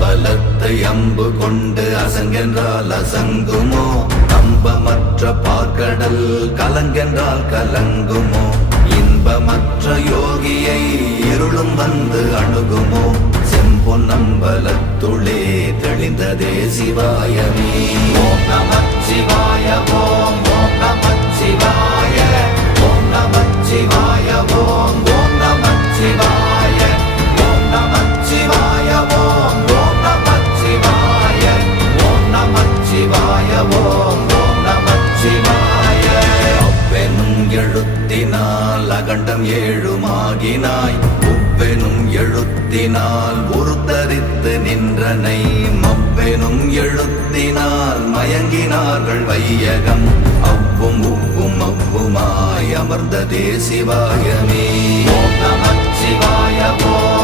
அம்பலத்தை அம்பு கொண்டு அசங்கென்றால் அசங்குமோ? நம்பமற்ற பார்க்கடல் கலங்கென்றால் கலங்குமோ? இன்பமற்ற யோகியை இருளும் வந்து அணுகுமோ? செம்பொன்னம்பலத்துளே தெளிந்ததே சிவாயமே. ஓம் நமச்சிவாய ஓம் ஓம் நமச்சிவாய ஓம் நமச்சிவாய ஓம் ஓம் நமச்சிவாய ஓம் நமச்சிவாய ஓம் ஓம் நமச்சிவாய ஓம் நமச்சிவாய ஓம் ஓம் நமச்சிவாய. அவ்வெனும் எழுத்தினால் அகண்டம் ஏழுமாகினாய், உவ்வெனும் எழுத்தினால் உருத்தரித்து நின்றனை, மவ்வெனும் எழுத்தினால் மயங்கினார்கள் வையகம். அவ்வும் உவ்வும் அவ்வுமாய் அமர்ந்ததே சிவாயமே. ஓம் நமச்சிவாய ஓம்